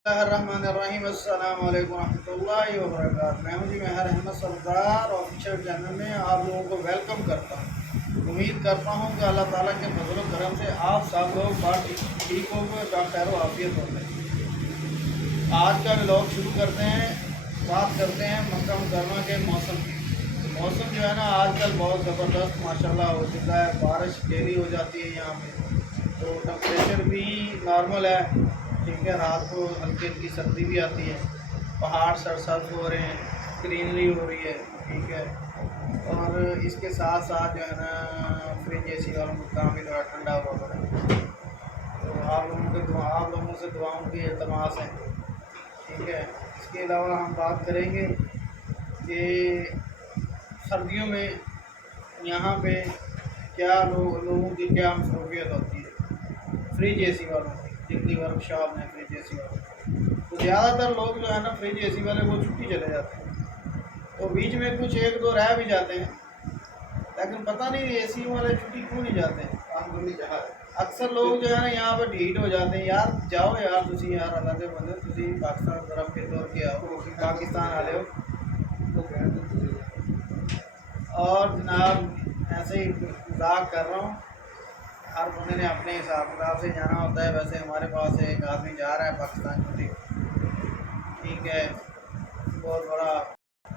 Bismillahirrahmanirrahim. अस्सलाम वालेकुम रहमतुल्लाहि व बरकातहू। मैं हूं जी मेहर अहमद सरदार ऑफिशियल चैनल में आप लोगों को वेलकम करता हूं। उम्मीद करता हूं कि अल्लाह ताला के फजल व करम से आप सब लोग बात ठीक होंगे, खैर आफियत होंगे। आज का व्लॉग शुरू करते हैं। बात करते हैं मक्का मुकर्रमा के मौसम की। मौसम जो है ना आजकल बहुत ज़बरदस्त माशाल्लाह हो चुका है। बारिश डेली हो जाती है यहाँ पे, तो टेम्परेचर भी नॉर्मल है। ठीक है, रात को हल्की हल्की सर्दी भी आती है। पहाड़ सरसब्ज हो रहे हैं, ग्रीनरी हो रही है। ठीक है, और इसके साथ साथ जो है ना फ्रिज एसी वालों का काम भी थोड़ा ठंडा हुआ पड़ा है। तो आप लोगों से दुआओं की इल्तमास है। ठीक है, इसके अलावा हम बात करेंगे कि सर्दियों में यहाँ पे क्या लोगों की क्या मसरूफियत होती है। फ्रिज एसी वालों की जितनी वर्कशॉप है फ्रिज एसी वालों, तो ज़्यादातर लोग जो है ना फ्रिज एसी वाले वो छुट्टी चले जाते हैं। तो बीच में कुछ एक दो रह भी जाते हैं, लेकिन पता नहीं एसी वाले छुट्टी क्यों नहीं जाते हैं। अक्सर लोग जो है ना यहाँ पर ढीठ हो जाते हैं। यार जाओ यार, तुसी यार अल्लाह के बंदे, तुसी पाकिस्तान तरफ के तौर के आओ, पाकिस्तान वाले हो। और जनाब ऐसे ही मजाक कर रहा हूँ। हर बंदे ने अपने हिसाब किताब से जाना होता है। वैसे हमारे पास एक आदमी जा रहा है पाकिस्तान छुट्टी। ठीक है, बहुत बड़ा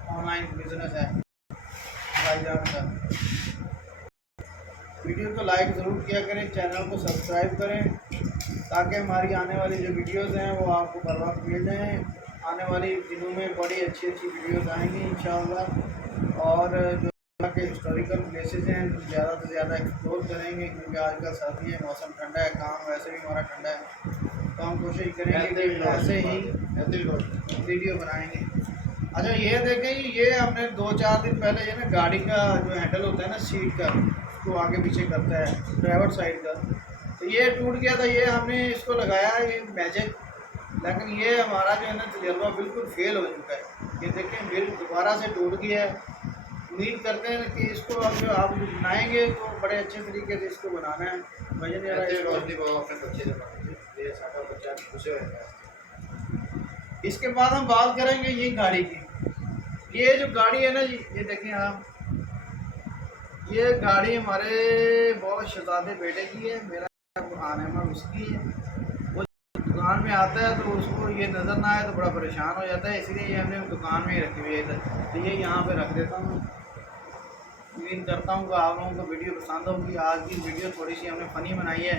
ऑनलाइन बिजनेस है भाईजान का। वीडियो को लाइक ज़रूर किया करें, चैनल को सब्सक्राइब करें, ताकि हमारी आने वाली जो वीडियोज़ हैं वो आपको बर वक्त मिल जाएँ। आने वाली दिनों में बड़ी अच्छी अच्छी वीडियोज़ आएंगी इंशाअल्लाह। और जो के हिस्टोरिकल प्लेसेस हैं ज़्यादा से ज़्यादा एक्सप्लोर करेंगे, क्योंकि आजकल सर्दी है, मौसम ठंडा है, काम वैसे भी हमारा ठंडा है। तो हम कोशिश करेंगे कि ऐसे ही वीडियो बनाएंगे। अच्छा ये देखें, ये हमने 2-4 दिन पहले ये ना गाड़ी का जो हैंडल होता है ना सीट का, उसको आगे पीछे करता है ड्राइवर साइड का, तो ये टूट गया था। ये हमने इसको लगाया ये मैजिक, लेकिन ये हमारा जो है ना तजर्बा बिल्कुल फेल हो चुका है। ये देखें बिल दोबारा से टूट गया है। उम्मीद करते हैं कि इसको अब जो आप बनाएंगे तो बड़े अच्छे तरीके से इसको बनाना है। इसके बाद हम बात करेंगे ये गाड़ी की। ये जो गाड़ी है ना जी, ये देखें आप, ये गाड़ी हमारे बहुत शहजादे बेटे की है। मेरा बुरहान अहमद उसकी है। वो दुकान में आता है तो उसको ये नज़र ना आए तो बड़ा परेशान हो जाता है, इसलिए ये हमने दुकान में ही रखी हुई है इधर। तो ये यहाँ पे रख देता हूँ। उम्मीद करता हूँ कि आप लोगों को वीडियो पसंद होगी। आज की वीडियो थोड़ी सी हमने फ़नी बनाई है,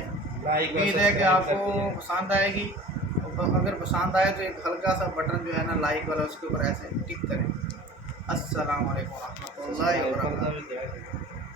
उम्मीद है कि आपको पसंद आएगी। अगर पसंद आए तो एक हल्का सा बटन जो है ना लाइक वाला, उसके ऊपर ऐसे टिक करें। अस्सलाम वालेकुम रहमतुल्लाहि व बरकातहू।